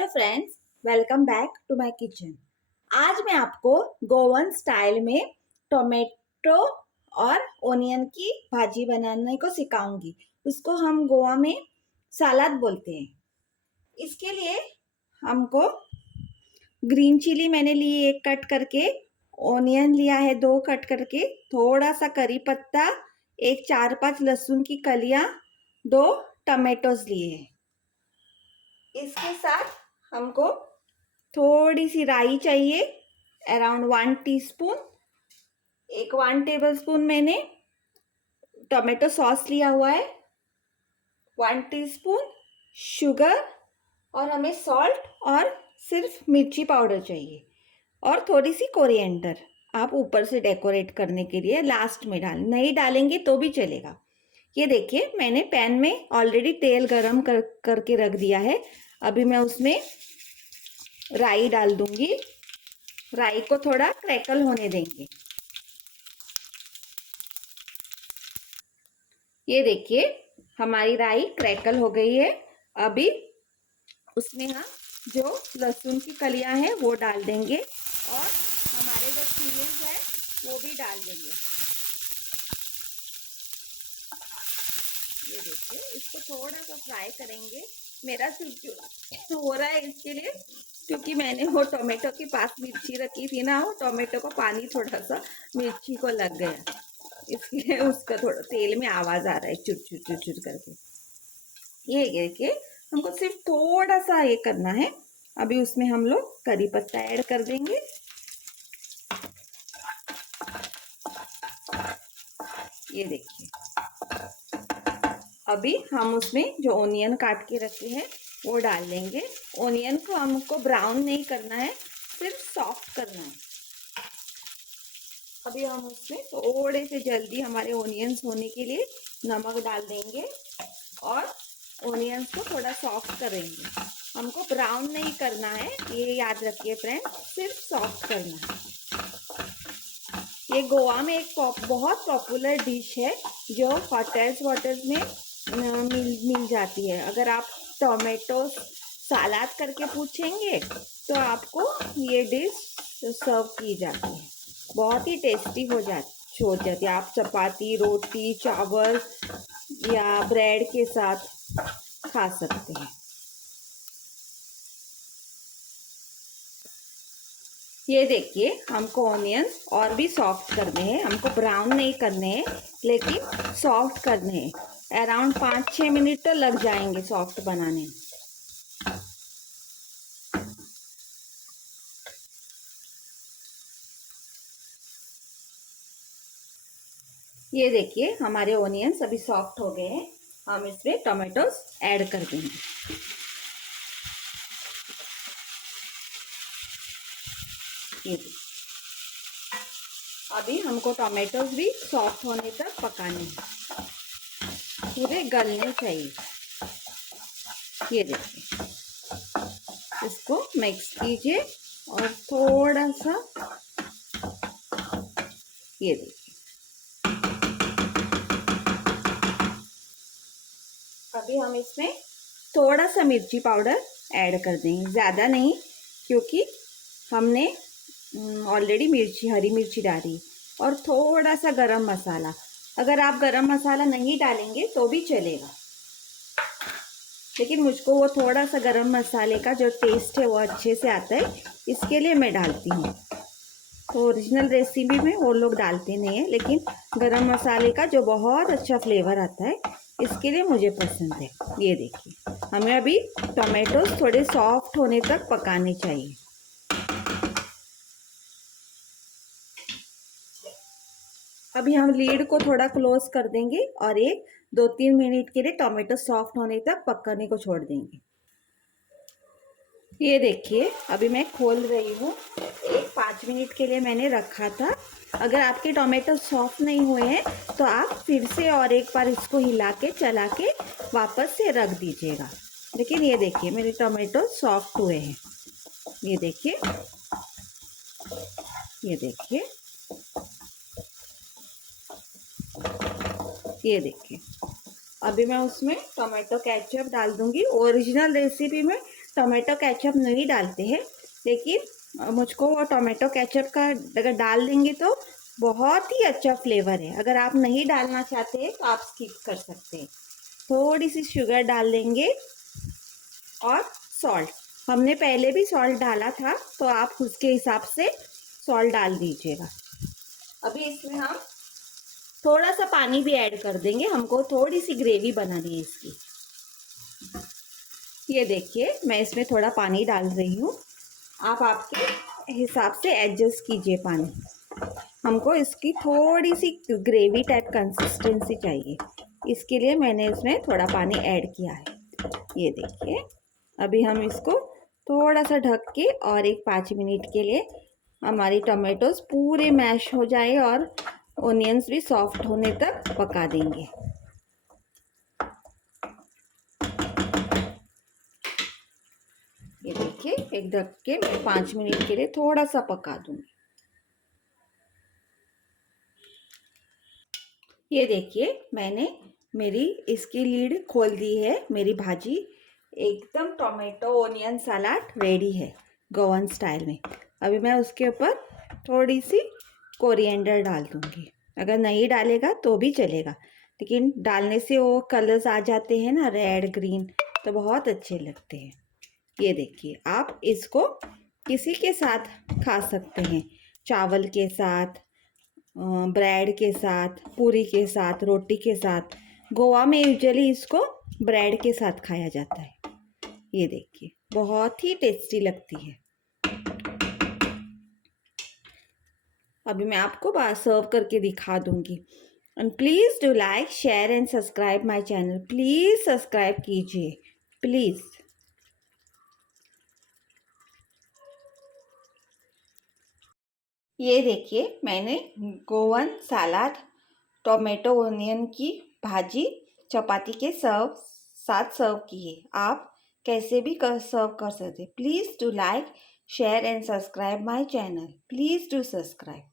Hello friends, welcome back to my kitchen. आज मैं आपको गोवन स्टाइल में टोमेटो और ओनियन की भाजी बनाने को सिखाऊंगी। उसको हम गोवा में सलाद बोलते हैं। इसके लिए हमको ग्रीन चिली मैंने ली एक कट करके, ओनियन लिया है 2 कट करके, थोड़ा सा करी पत्ता, एक 4-5 लहसुन की कलियां, 2 टमेटोज लिए हैं। इसके साथ हमको थोड़ी सी राई चाहिए, अराउंड 1 टीस्पून। 1 टेबल स्पून मैंने टोमेटो सॉस लिया हुआ है, 1 टीस्पून शुगर, और हमें सॉल्ट और सिर्फ मिर्ची पाउडर चाहिए, और थोड़ी सी कोरिएंडर आप ऊपर से डेकोरेट करने के लिए लास्ट में नहीं डालेंगे तो भी चलेगा। ये देखिए, मैंने पैन में ऑलरेडी तेल गरम करके रख दिया है। अभी मैं उसमें राई डाल दूंगी। राई को थोड़ा क्रैकल होने देंगे। ये देखिए, हमारी राई क्रैकल हो गई है। अभी उसमें हम जो लहसुन की कलियां हैं वो डाल देंगे, और हमारे जो चिलीज है वो भी डाल देंगे। ये देखिए, इसको थोड़ा सा फ्राई करेंगे। मेरा सिर्फ हो रहा है इसके लिए क्योंकि मैंने वो टोमेटो के पास मिर्ची रखी थी ना, वो टोमेटो को पानी थोड़ा सा मिर्ची को लग गया, इसलिए उसका थोड़ा तेल में आवाज आ रहा है चुर चुर चुर चुर करके। ये देखिए, हमको सिर्फ थोड़ा सा ये करना है। अभी उसमें हम लोग करी पत्ता ऐड कर देंगे। ये देखिए, अभी हम उसमें जो ओनियन काट के रखे हैं वो डाल देंगे। ओनियन को हमको ब्राउन नहीं करना है, सिर्फ सॉफ्ट करना है। अभी हम उसमें थोड़े से जल्दी हमारे ओनियंस होने के लिए नमक डाल देंगे, और ओनियंस को थोड़ा सॉफ्ट करेंगे। हमको ब्राउन नहीं करना है, ये याद रखिए फ्रेंड, सिर्फ सॉफ्ट करना है। ये गोवा में एक बहुत पॉपुलर डिश है जो होटल्स में मिल जाती है। अगर आप टोमेटो सलाद करके पूछेंगे तो आपको ये डिश सर्व की जाती है। बहुत ही टेस्टी हो जाती है। आप चपाती, रोटी, चावल या ब्रेड के साथ खा सकते हैं। ये देखिए, हमको ऑनियंस और भी सॉफ्ट करने हैं। हमको ब्राउन नहीं करने हैं, लेकिन सॉफ्ट करने हैं। अराउंड 5-6 मिनट तो लग जाएंगे सॉफ्ट बनाने में। ये देखिए, हमारे ऑनियंस अभी सॉफ्ट हो गए हैं। हम इसमें टोमेटोज ऐड कर देंगे। ये अभी हमको टोमेटोज भी सॉफ्ट होने तक पकाने हैं, पूरे गलने चाहिए। ये देखिए, इसको मिक्स कीजिए और थोड़ा सा, ये देखिए, अभी हम इसमें थोड़ा सा मिर्ची पाउडर ऐड कर देंगे, ज़्यादा नहीं, क्योंकि हमने ऑलरेडी हरी मिर्ची डाली। और थोड़ा सा गरम मसाला, अगर आप गरम मसाला नहीं डालेंगे तो भी चलेगा, लेकिन मुझको वो थोड़ा सा गरम मसाले का जो टेस्ट है वो अच्छे से आता है, इसके लिए मैं डालती हूँ। तो ओरिजिनल रेसिपी में वो लोग डालते नहीं है, लेकिन गरम मसाले का जो बहुत अच्छा फ्लेवर आता है, इसके लिए मुझे पसंद है। ये देखिए, हमें अभी टोमेटोज थोड़े सॉफ्ट होने तक पकाने चाहिए। अभी हम लीड को थोड़ा क्लोज कर देंगे और 1-2-3 मिनट के लिए टोमेटो सॉफ्ट होने तक पकने को छोड़ देंगे। ये देखिए, अभी मैं खोल रही हूँ। 5 मिनट के लिए मैंने रखा था। अगर आपके टोमेटो सॉफ्ट नहीं हुए हैं तो आप फिर से और एक बार इसको हिला के चला के वापस से रख दीजिएगा। लेकिन ये देखिए, मेरे टोमेटो सॉफ्ट हुए हैं। ये देखिए, ये देखिए, ये देखिए। अभी मैं उसमें टोमेटो केचप डाल दूंगी। ओरिजिनल रेसिपी में टोमेटो केचप नहीं डालते हैं, लेकिन मुझको वो टोमेटो केचप का अगर डाल देंगे तो बहुत ही अच्छा फ्लेवर है। अगर आप नहीं डालना चाहते हैं तो आप स्किप कर सकते हैं। थोड़ी सी शुगर डाल देंगे और सॉल्ट, हमने पहले भी सॉल्ट डाला था तो आप उसके हिसाब से सॉल्ट डाल दीजिएगा। अभी इसमें हम थोड़ा सा पानी भी ऐड कर देंगे, हमको थोड़ी सी ग्रेवी बनानी है इसकी। ये देखिए मैं इसमें थोड़ा पानी डाल रही हूँ, आप आपके हिसाब से एडजस्ट कीजिए पानी। हमको इसकी थोड़ी सी ग्रेवी टाइप कंसिस्टेंसी चाहिए, इसके लिए मैंने इसमें थोड़ा पानी ऐड किया है। ये देखिए अभी हम इसको थोड़ा सा ढक के और एक 5 मिनट के लिए हमारी टमाटोज पूरे मैश हो जाए और ओनियंस भी सॉफ्ट होने तक पका देंगे। ये देखिए एक ढक के मैं 5 मिनट के लिए थोड़ा सा पका दूंगी। ये देखिए मैंने मेरी इसकी लीड खोल दी है, मेरी भाजी एकदम टोमेटो ओनियन सलाद रेडी है गोवन स्टाइल में। अभी मैं उसके ऊपर थोड़ी सी कोरिएंडर डाल दूंगी, अगर नहीं डालेगा तो भी चलेगा, लेकिन डालने से वो कलर्स आ जाते हैं ना रेड ग्रीन, तो बहुत अच्छे लगते हैं। ये देखिए आप इसको किसी के साथ खा सकते हैं, चावल के साथ, ब्रेड के साथ, पूरी के साथ, रोटी के साथ। गोवा में यूजुअली इसको ब्रेड के साथ खाया जाता है। ये देखिए बहुत ही टेस्टी लगती है। अभी मैं आपको सर्व करके दिखा दूंगी। And please do like share and subscribe my channel, please subscribe कीजिए प्लीज़। ये देखिए मैंने गोवन सलाद टोमेटो ओनियन की भाजी चपाती के साथ सर्व की है। आप कैसे भी सर्व कर सकते। Please do like share and subscribe my channel, please do subscribe.